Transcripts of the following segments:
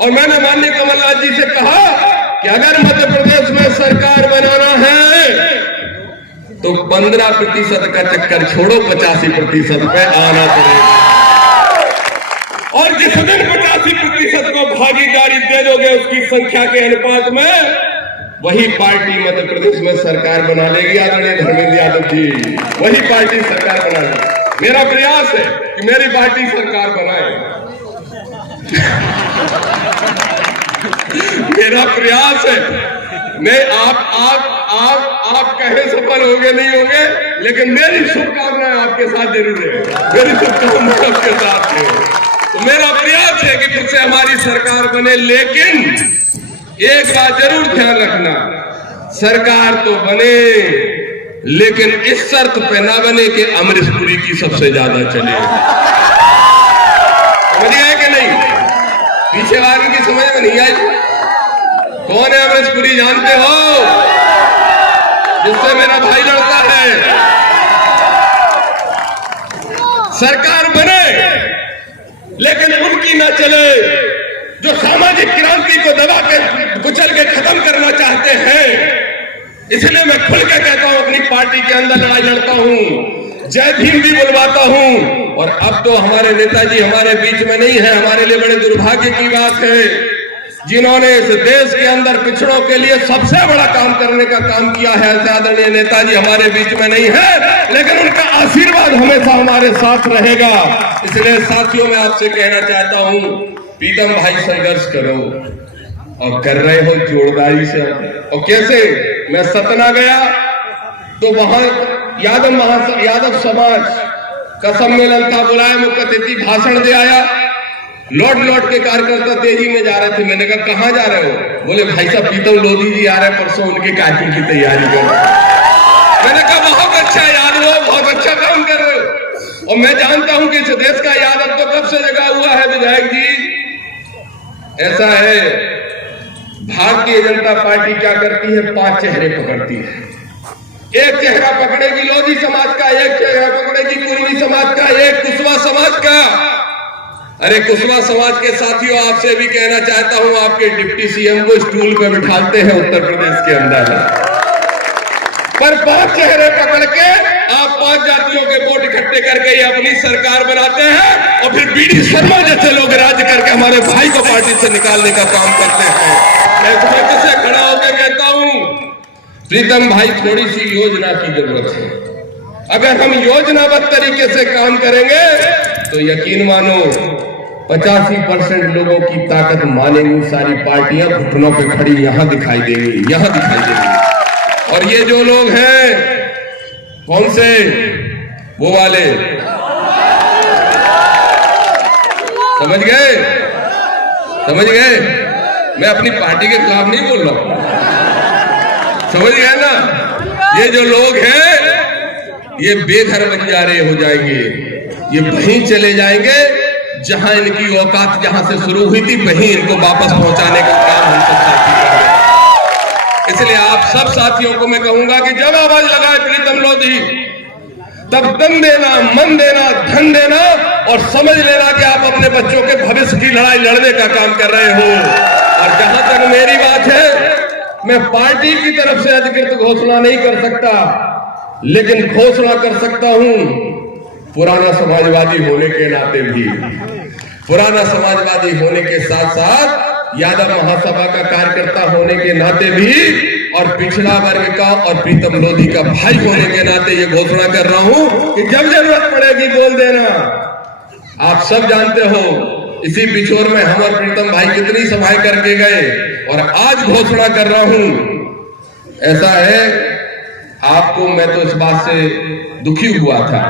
और मैंने माननीय कमलनाथ जी से कहा कि अगर मध्य प्रदेश में सरकार बनाना है तो 15% का चक्कर छोड़ो, 85% पे आना पड़ेगा। और जिस दिन 85% को भागीदारी दे दोगे उसकी संख्या के अनुपात में, वही पार्टी मध्य प्रदेश में सरकार बना लेगी। आदरणीय धर्मेंद्र यादव जी, वही पार्टी सरकार बना लेगी। मेरा प्रयास है कि मेरी पार्टी सरकार बनाए। मेरा प्रयास है। नहीं, आप कहे सफल होंगे नहीं होंगे, लेकिन मेरी शुभकामनाएं आपके साथ जरूर है। मेरी शुभकामनाएं आपके साथ है। तो मेरा प्रयास है कि फिर से हमारी सरकार बने, लेकिन एक बात जरूर ध्यान रखना, सरकार तो बने लेकिन इस शर्त पे ना बने कि अमरीश पुरी की सबसे ज्यादा चले। समझ गए कि नहीं? पीछे वाले की समझ में नहीं आई। कौन है अमरीश पुरी, जानते हो? जिससे मेरा भाई लड़ता है। सरकार बने लेकिन उनकी ना चले जो सामाजिक क्रांति को दबा के कुचल के खत्म करना चाहते हैं। इसलिए मैं खुल के कहता हूं, अपनी पार्टी के अंदर लड़ाई लड़ता हूं, जय भीम भी बुलवाता हूं। और अब तो हमारे नेताजी हमारे बीच में नहीं है। हमारे लिए बड़े दुर्भाग्य की बात है, जिन्होंने इस देश के अंदर पिछड़ों के लिए सबसे बड़ा काम करने का काम किया है, ऐसे आदरणीय नेताजी हमारे बीच में नहीं है, लेकिन उनका आशीर्वाद हमेशा हमारे साथ रहेगा। इसलिए साथियों, मैं आपसे कहना चाहता हूं, प्रीतम भाई संघर्ष करो, और कर रहे हो जोरदारी से। और कैसे? मैं सतना गया तो वहां यादव समाज का सम्मेलन था, बुलाया, मुख्य अतिथि भाषण दे आया। लौट के कार्यकर्ता तेजी में जा रहे थे। मैंने कहा कहां जा रहे हो? बोले भाई साहब प्रीतम लोधी जी आ रहे, परसों उनके कार्यक्रम की तैयारी कर रहे हैं। मैंने कहा बहुत अच्छा याद हुआ, बहुत अच्छा काम कर रहे हो। और मैं जानता हूं कि इस देश का यादव तो कब से जगा हुआ है विधायक जी। ऐसा है, भारतीय जनता पार्टी क्या करती है? 5 चेहरे पकड़ती है। एक चेहरा पकड़ेगी लोधी समाज का, एक चेहरा पकड़ेगी कुर्मी समाज का, एक कुशवा समाज का। अरे कुशवा समाज के साथियों, आपसे भी कहना चाहता हूं, आपके डिप्टी सीएम को स्टूल पे बिठाते हैं उत्तर प्रदेश के अंदर, पर 5 चेहरे पकड़ के आप 5 जातियों के वोट इकट्ठे करके ये अपनी सरकार बनाते हैं, और फिर बीडी शर्मा जैसे लोग राज्य करके हमारे भाई को पार्टी से निकालने का काम करते हैं। मैं इसमें किसे खड़ा होकर कहता हूं, प्रीतम भाई, थोड़ी सी योजना की जरूरत है। अगर हम योजनाबद्ध तरीके से काम करेंगे तो यकीन मानो 85% लोगों की ताकत मानेंगी सारी पार्टियां, घुटनों पे खड़ी यहां दिखाई देंगी, यहां दिखाई देंगी। और ये जो लोग हैं, कौन से? वो वाले, समझ गए? समझ गए? मैं अपनी पार्टी के खिलाफ नहीं बोल रहा हूं, समझ गए ना? ये जो लोग हैं ये बेघर बंजारे हो जाएंगे, ये वहीं चले जाएंगे जहां इनकी औकात जहां से शुरू हुई थी, वहीं इनको वापस पहुंचाने का काम हम सब साथी कर रहे हैं। इसलिए आप सब साथियों को मैं कहूंगा कि जब आवाज लगाए प्रीतम लोधी, तब दम देना, मन देना, धन देना, और समझ लेना कि आप अपने बच्चों के भविष्य की लड़ाई लड़ने का काम कर रहे हो। और जहां तक मेरी बात है, मैं पार्टी की तरफ से अधिकृत घोषणा नहीं कर सकता, लेकिन घोषणा कर सकता हूं पुराना समाजवादी होने के नाते भी, पुराना समाजवादी होने के साथ साथ यादव महासभा का कार्यकर्ता होने के नाते भी, और पिछड़ा वर्ग का और प्रीतम लोधी का भाई होने के नाते ये घोषणा कर रहा हूं कि जब जरूरत पड़ेगी बोल देना। आप सब जानते हो इसी बिछोर में हम और प्रीतम भाई कितनी सभाएं करके गए, और आज घोषणा कर रहा हूं। ऐसा है, आपको मैं तो इस बात से दुखी हुआ था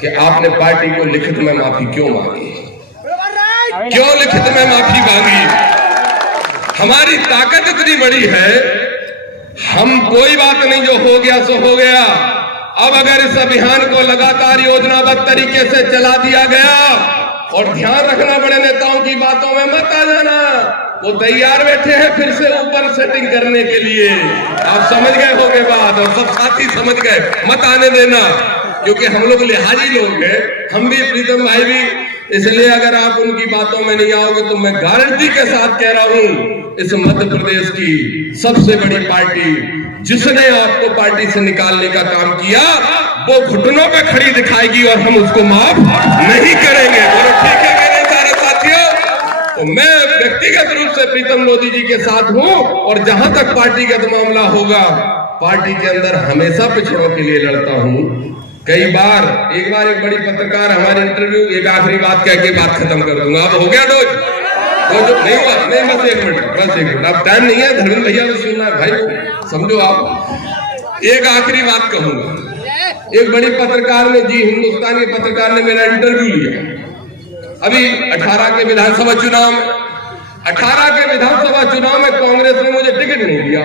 कि आपने पार्टी को लिखित में माफी क्यों मांगी, क्यों लिखित में माफी मांगी? हमारी ताकत इतनी बड़ी है, हम कोई बात नहीं, जो हो गया सो हो गया। अब अगर इस अभियान को लगातार योजनाबद्ध तरीके से चला दिया गया, और ध्यान रखना बड़े नेताओं की बातों में मत आ जाना, वो तैयार बैठे हैं फिर से ऊपर सेटिंग करने के लिए। आप समझ गए होंगे बात, और सब साथी समझ गए, मत आने देना, क्योंकि हम लोग लिहाजी लोग हैं। हम भी, प्रीतम भाई भी इसलिए अगर आप उनकी बातों में नहीं आओगे तो मैं गारंटी के साथ कह रहा हूं, इस मध्य प्रदेश की सबसे बड़ी पार्टी जिसने आपको पार्टी से निकालने का काम किया वो घुटनों पे खड़ी दिखाएगी और हम उसको माफ नहीं करेंगे। बोलो ठीक है मेरे सारे साथियों। तो मैं व्यक्तिगत रूप से प्रीतम मोदी जी के साथ हूं और जहां तक पार्टीगत मामला होगा, पार्टी के अंदर हमेशा पिछड़ों के लिए लड़ता हूं। कई बार एक बड़ी पत्रकार हमारे इंटरव्यू, एक आखिरी बात कह के बात खत्म कर दूंगा। अब हो गया डोज नहीं हुआ? नहीं, बस एक मिनट, अब टाइम नहीं है। धर्मेंद्र भैया को सुनना है भाई, समझो आप। एक आखिरी बात कहूंगा। एक बड़ी पत्रकार ने, जी हिंदुस्तान के पत्रकार ने मेरा इंटरव्यू लिया अभी 18 के विधानसभा चुनाव में। 18 के विधानसभा चुनाव में कांग्रेस ने मुझे टिकट नहीं दिया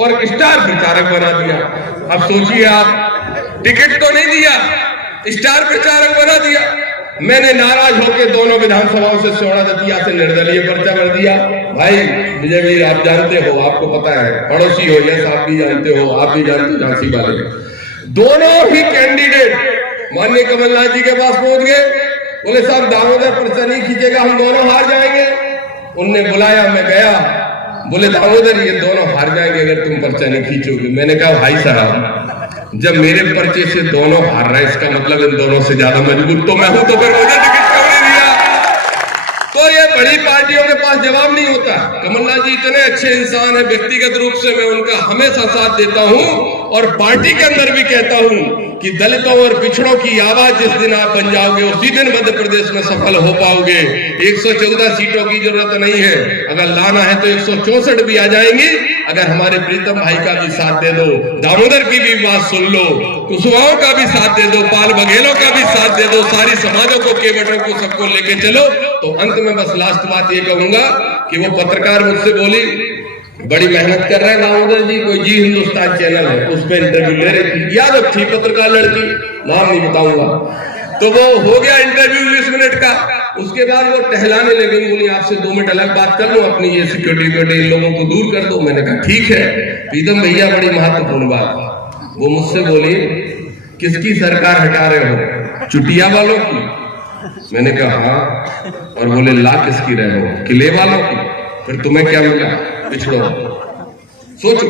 और स्टार प्रचारक बना दिया। अब सोचिए आप, टिकट तो नहीं दिया, स्टार प्रचारक बना दिया। मैंने नाराज होकर दोनों विधानसभाओं से सोना दतिया से निर्दलीय पर्चा भर दिया। भाई विजय वीर, आप जानते हो, आपको पता है, पड़ोसी हो, यस आप भी जानते हो, आप भी जानते हो, झांसी वाले दोनों ही कैंडिडेट माननीय कमलनाथ जी के पास पहुंच गए। बोले साहब दामोदर पर्चा नहीं खींचेगा, हम दोनों हार जाएंगे। उनने बुलाया, मैं गया। बोले दामोदर ये दोनों हार जाएंगे अगर तुम पर्चा नहीं खींचोगे। मैंने कहा भाई साहब, जब मेरे पर्चे से दोनों हार रहे हैं, इसका मतलब इन दोनों से ज्यादा मजबूत तो मैं हूं, तो फिर मुझे टिकट क्यों नहीं दिया? तो ये बड़ी पार्टियों के पास जवाब नहीं होता। कमलनाथ जी इतने अच्छे इंसान है, व्यक्तिगत रूप से मैं उनका हमेशा साथ देता हूं और पार्टी के अंदर भी कहता हूं कि दलितों और पिछड़ों की आवाज जिस दिन आप बन जाओगे उसी दिन मध्य प्रदेश में सफल हो पाओगे। 114 सीटों की जरूरत नहीं है, अगर लाना है तो 164 भी आ जाएंगी। अगर हमारे प्रीतम भाई का भी साथ दे दो, दामोदर की भी बात सुन लो, कुशवाहों का भी साथ दे दो, पाल बघेलों का भी साथ दे दो, सारी समाजों को, केवटों को, सबको लेके चलो। तो अंत में बस लास्ट बात ये कहूंगा कि वो पत्रकार मुझसे बोली, बड़ी मेहनत कर रहे हैं दामोदर जी, कोई जी हिंदुस्तान चैनल है उस पर इंटरव्यू ले रही थी, याद अच्छी पत्रकार लड़की, नाम नहीं बताऊंगा। तो वो हो गया इंटरव्यू 20 मिनट का। उसके बाद वो टहलाने लगे, बोली आपसे 2 मिनट अलग बात कर लो, अपनी ये सिक्योरिटी इन लोगों को दूर कर दो। मैंने कहा ठीक है। प्रीतम भैया बड़ी महत्वपूर्ण बात, वो मुझसे बोली किसकी सरकार हटा रहे हो, चुटिया वालों की? मैंने कहा हाँ। और बोले ला किसकी रहे हो, किले वालों की? फिर तुम्हें क्या मिला पिछड़ो? सोचो,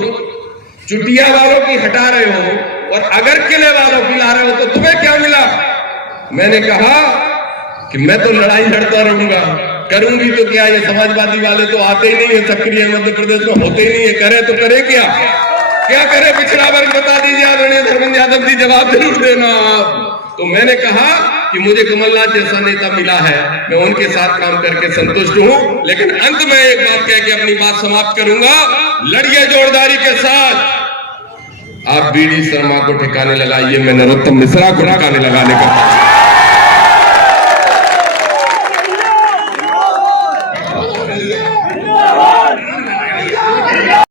चुटिया वालों की हटा रहे हो और अगर किले वालों की ला रहे हो तो तुम्हें क्या मिला? मैंने कहा कि मैं तो लड़ाई लड़ता रहूंगा, करूंगी तो क्या, ये समाजवादी वाले तो आते ही नहीं है, सक्रिय मध्य प्रदेश में होते ही नहीं है, करे तो करे क्या करे पिछड़ा वर्ग बता दीजिए आदरणीय धर्मेंद्र यादव जी, जवाब जरूर देना आप। तो मैंने कहा कि मुझे कमलनाथ जैसा नेता मिला है, मैं उनके साथ काम करके संतुष्ट हूं। लेकिन अंत में एक बात कह के अपनी बात समाप्त करूंगा, लड़िए जोरदारी के साथ। आप बीडी शर्मा को ठिकाने लगाइए, मैं नरोत्तम मिश्रा को ठिकाने लगाने का